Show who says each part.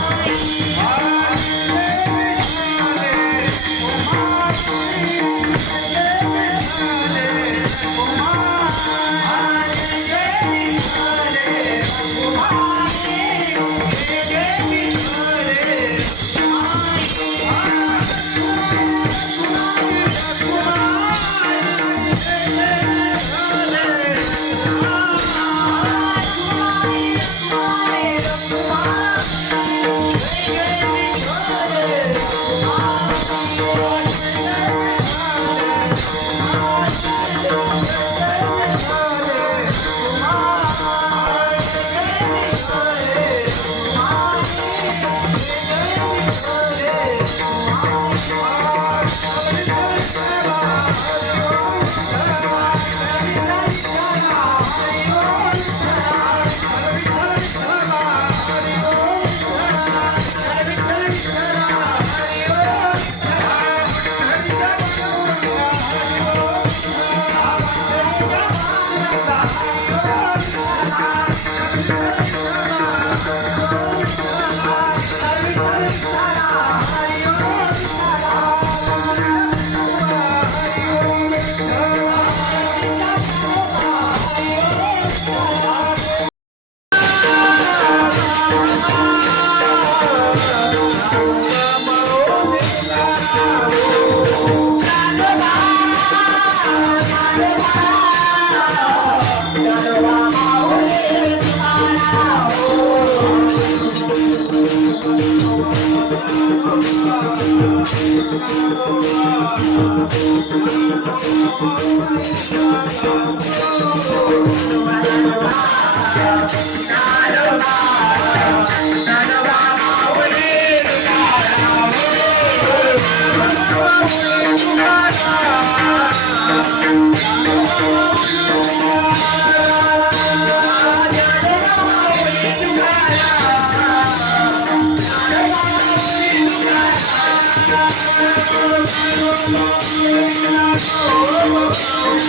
Speaker 1: Ai. Oh, Oh,